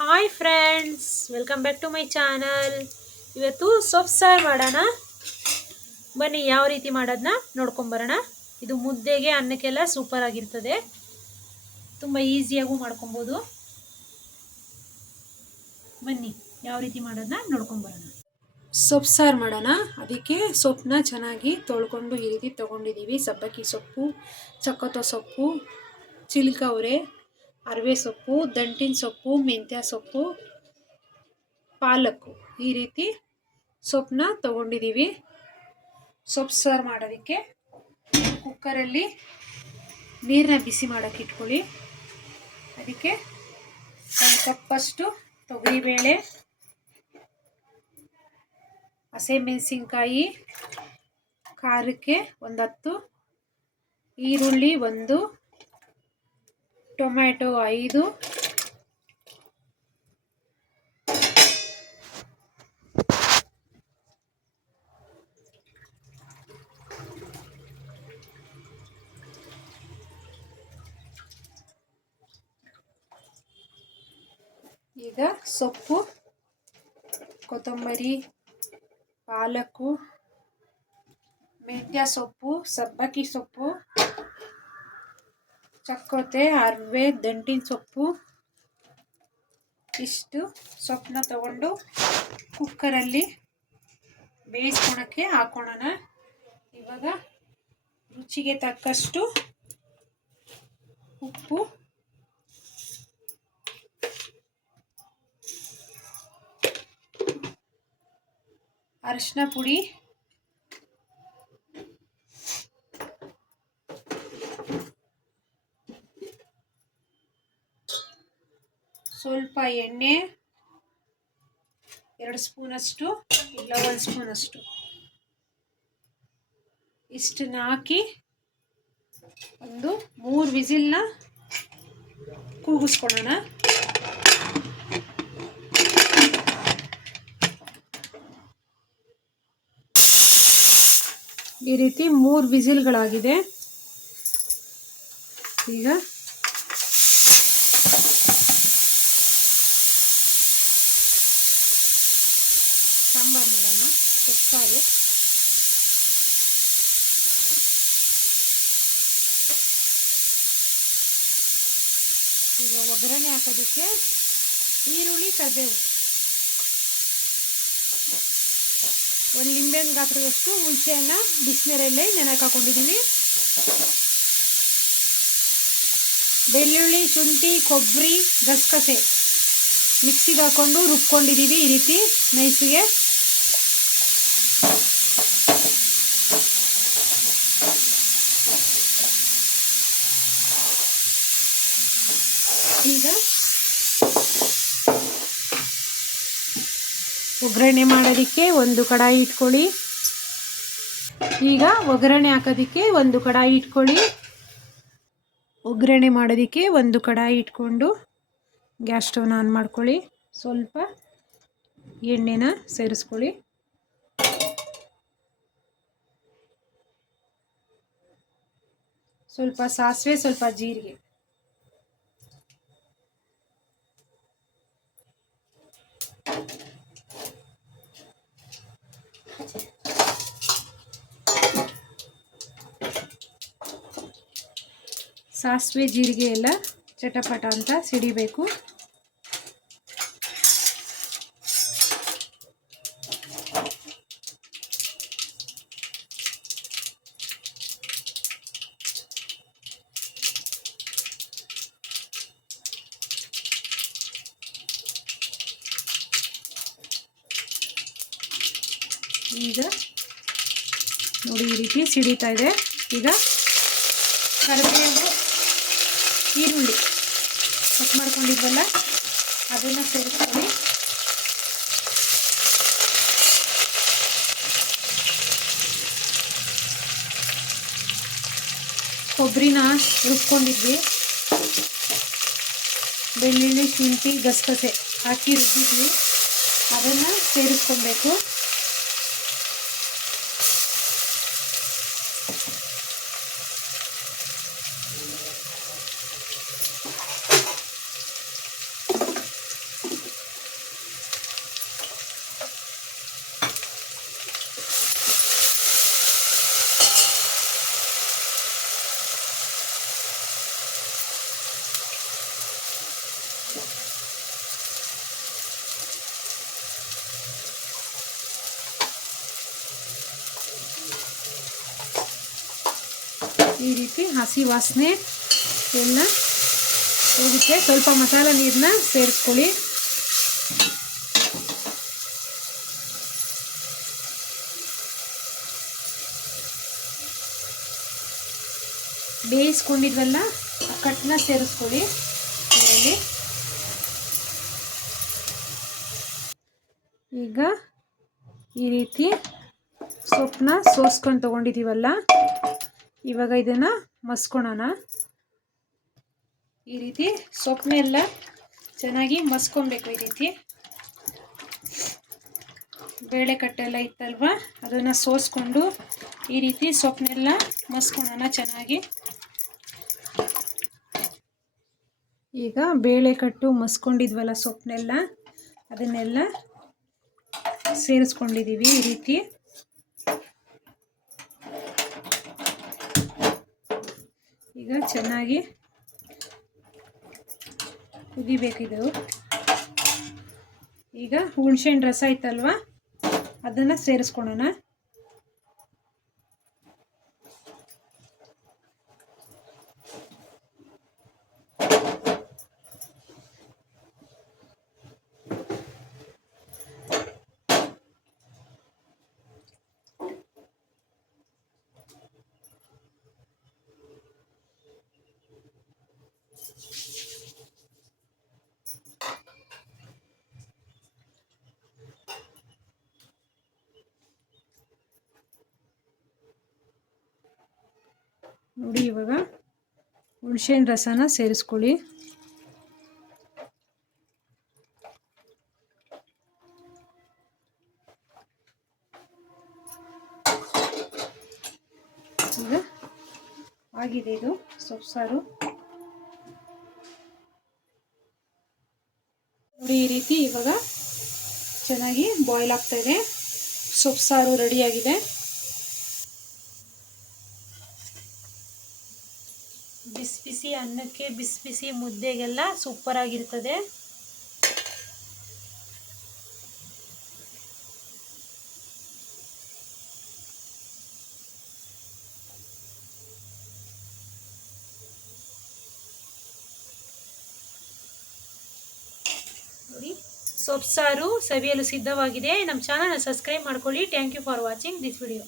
Hi friends welcome back to my channel ಇವತ್ತು ಸೊಪ್ಪು ಸಾರು ಮಾಡೋಣ. ಬನ್ನಿ, ಯಾವ ರೀತಿ ಮಾಡೋದನ್ನ ನೋಡ್ಕೊಂಬರೋಣ ಇದು ಮುದ್ದೆಗೆ ಅನ್ನಕ್ಕೆಲ್ಲ ಸೂಪರ್ ಆಗಿರ್ತದೆ. ತುಂಬ ಈಸಿಯಾಗೂ ಮಾಡ್ಕೊಬೋದು. ಬನ್ನಿ, ಯಾವ ರೀತಿ ಮಾಡೋದನ್ನ ನೋಡ್ಕೊಂಬರೋಣ ಸೊಪ್ಪು ಸಾರು ಮಾಡೋಣ. ಅದಕ್ಕೆ ಸೊಪ್ಪನ್ನ ಚೆನ್ನಾಗಿ ತೊಳ್ಕೊಂಡು ಈ ರೀತಿ ತೊಗೊಂಡಿದ್ದೀವಿ. ಸಬ್ಬಕ್ಕಿ ಸೊಪ್ಪು ಚಕ್ಕತ ಸೊಪ್ಪು ಚಿಲ್ಕವರೆ ಅರವೆ ಸೊಪ್ಪು, ದಂಟಿನ ಸೊಪ್ಪು, ಮೆಂತ್ಯ ಸೊಪ್ಪು ಪಾಲಕ್ಕು ಈ ರೀತಿ ಸೊಪ್ಪನ್ನ ತೊಗೊಂಡಿದ್ದೀವಿ ಸೊಪ್ಪು ಸಾರು ಮಾಡೋದಕ್ಕೆ ಕುಕ್ಕರಲ್ಲಿ ನೀರನ್ನ ಬಿಸಿ ಮಾಡೋಕ್ಕೆ ಇಟ್ಕೊಳ್ಳಿ. ಅದಕ್ಕೆ ಒಂದು ಕಪ್ಪಷ್ಟು ತೊಗರಿಬೇಳೆ ಹಸಿಮೆಣಸಿನ್ಕಾಯಿ ಖಾರಕ್ಕೆ ಒಂದು ಹತ್ತು, ಈರುಳ್ಳಿ ಒಂದು ಟೊಮ್ಯಾಟೊ ಐದು ಈಗ ಸೊಪ್ಪು ಕೊತ್ತಂಬರಿ ಪಾಲಕ್ಕು ಮೆಂತ್ಯ ಸೊಪ್ಪು ಸಬ್ಬಕ್ಕಿ ಸೊಪ್ಪು ಚಕ್ಕೋತೆ, ಅರ್ವೆ ದಂಟಿನ ಸೊಪ್ಪು ಇಷ್ಟು ಸೊಪ್ಪನ್ನ ತಗೊಂಡು ಕುಕ್ಕರಲ್ಲಿ ಬೇಯಿಸ್ಕೊಳಕ್ಕೆ ಹಾಕೋಣ ಇವಾಗ ರುಚಿಗೆ ತಕ್ಕಷ್ಟು ಉಪ್ಪು ಅರಿಶಿನ ಪುಡಿ ಸ್ವಲ್ಪ ಎಣ್ಣೆ, ಎರಡು ಸ್ಪೂನಷ್ಟು ಇಲ್ಲ ಒಂದು ಸ್ಪೂನಷ್ಟು. ಇಷ್ಟನ್ನ ಹಾಕಿ ಒಂದು ಮೂರು ವಿಸಿಲ್ನ ಕೂಗಿಸ್ಕೊಳ್ಳೋಣ. ಈ ರೀತಿ ಮೂರು ವಿಸಿಲ್ಗಳಾಗಿದೆ. ಈಗ ಸಾಂಬಾರು ಮಾಡೋಣ ಸೊಪ್ಪಾರು ಈಗ ಒಗ್ಗರಣೆ ಹಾಕೋದಕ್ಕೆ ಈರುಳ್ಳಿ, ಕರಿಬೇವು. ಒಂದು ಲಿಂಬೆಹಣ್ಣು ಗಾತ್ರದಷ್ಟು ಹುಣಸೆಹಣ್ಣ ಬಿಸಿನೀರಲ್ಲಿ ನೆನಕ್ಕೆ ಹಾಕೊಂಡಿದ್ದೀವಿ ಬೆಳ್ಳುಳ್ಳಿ, ಶುಂಠಿ, ಕೊಬ್ಬರಿ, ಗಸಗಸೆ. ಮಿಕ್ಸಿಗೆ ಹಾಕೊಂಡು ರುಬ್ಕೊಂಡಿದ್ದೀವಿ ಈ ರೀತಿ ನೈಸಿಗೆ ಈಗ ಒಗ್ಗರಣೆ ಮಾಡೋದಕ್ಕೆ ಒಂದು ಕಡಾಯಿ ಇಟ್ಕೊಳ್ಳಿ. ಈಗ ಒಗ್ಗರಣೆ ಹಾಕೋದಕ್ಕೆ ಒಂದು ಕಡಾಯಿ ಇಟ್ಕೊಳ್ಳಿ. ಒಗ್ಗರಣೆ ಮಾಡೋದಕ್ಕೆ ಒಂದು ಕಡಾಯಿ ಇಟ್ಕೊಂಡು ಗ್ಯಾಸ್ ಸ್ಟವ್ನ ಆನ್ ಮಾಡ್ಕೊಳ್ಳಿ. ಸ್ವಲ್ಪ ಎಣ್ಣೆನ ಸೇರಿಸ್ಕೊಳ್ಳಿ. ಸ್ವಲ್ಪ ಸಾಸಿವೆ, ಸ್ವಲ್ಪ ಜೀರಿಗೆ. ಸಾಸಿವೆ ಜೀರಿಗೆ ಎಲ್ಲ ಚಟಪಟ ಅಂತ ಸಿಡಿಬೇಕು. ಈಗ ನೋಡಿ ಈ ರೀತಿ ಸಿಡಿತಾ ಇದೆ. ಈಗ ಕರಿಬೇವು ಈರುಳ್ಳಿ ಕಟ್ ಮಾಡ್ಕೊಂಡಿದ್ವಲ್ಲ ಅದನ್ನು ಸೇರಿಸ್ತೀನಿ ಕೊಬ್ಬರಿನ ರುಬ್ಕೊಂಡಿದ್ವಿ. ಬೆಳ್ಳುಳ್ಳಿ ಶುಂಠಿ ಗಸಗಸೆ ಹಾಕಿ ರುಬ್ಬಿದ್ವಿ. ಅದನ್ನು ಸೇರಿಸ್ಕೊಬೇಕು. ಈ ರೀತಿ ಹಸಿ ವಾಸನೆ ಎಲ್ಲ ಇದಕ್ಕೆ ಸ್ವಲ್ಪ ಮಸಾಲೆ ನೀರನ್ನ ಸೇರಿಸ್ಕೊಳ್ಳಿ ಬೇಯಿಸ್ಕೊಂಡಿದ್ವಲ್ಲ, ಕಟ್ನ ಸೇರಿಸ್ಕೊಳ್ಳಿ ಇದರಲ್ಲಿ. ಈಗ ಈ ರೀತಿ ಸೊಪ್ಪನ್ನ ಸೋಸ್ಕೊಂಡು ತೊಗೊಂಡಿದ್ದೀವಲ್ಲ ಇವಾಗ ಇದನ್ನು ಮಸ್ಕೊಳೋಣ. ಈ ರೀತಿ ಸೊಪ್ಪನ್ನೆಲ್ಲ ಚೆನ್ನಾಗಿ ಮಸ್ಕೊಬೇಕು ಈ ರೀತಿ. ಬೇಳೆ ಕಟ್ಟೆಲ್ಲ ಇತ್ತಲ್ವ? ಅದನ್ನು ಸೋಸ್ಕೊಂಡು ಈ ರೀತಿ ಸೊಪ್ಪನ್ನೆಲ್ಲ ಮಸ್ಕೊಳೋಣ ಚೆನ್ನಾಗಿ. ಈಗ ಬೇಳೆ ಕಟ್ಟು ಮಸ್ಕೊಂಡಿದ್ವಲ್ಲ ಸೊಪ್ಪನ್ನೆಲ್ಲ ಅದನ್ನೆಲ್ಲ ಸೇರಿಸ್ಕೊಂಡಿದ್ದೀವಿ ಈ ರೀತಿ. ಈಗ ಚೆನ್ನಾಗಿ ಕುದಿಬೇಕಿದು ಈಗ ಹುಣ್ಸೆಹಣ್ಣು ರಸ ಇತ್ತಲ್ವ ಅದನ್ನು ಸೇರಿಸ್ಕೊಳೋಣ. ನೋಡಿ ಇವಾಗ ಹುಣ್ಸೆಹಣ್ಣು ರಸನ ಸೇರಿಸ್ಕೊಳ್ಳಿ. ಈಗ ಆಗಿದೆ ಇದು ಸೊಪ್ಪು ಸಾರು. ನೋಡಿ ಈ ರೀತಿ ಇವಾಗ ಚೆನ್ನಾಗಿ ಬಾಯ್ಲ್ ಆಗ್ತಾ ಇದೆ. ಸೊಪ್ಪು ಸಾರು ರೆಡಿಯಾಗಿದೆ ಬಿಸಿ ಅನ್ನಕ್ಕೆ ಬಿಸಿ ಬಿಸಿ ಮುದ್ದೆಗೆಲ್ಲ ಸೂಪರ್ ಆಗಿರ್ತದೆ. ನೋಡಿ, ಸೊಪ್ಪು ಸಾರು ಸವಿಯಲು ಸಿದ್ಧವಾಗಿದೆ. ನಮ್ಮ ಚಾನಲ್ನ ಸಬ್ಸ್ಕ್ರೈಬ್ ಮಾಡ್ಕೊಳ್ಳಿ. Thank you for watching this video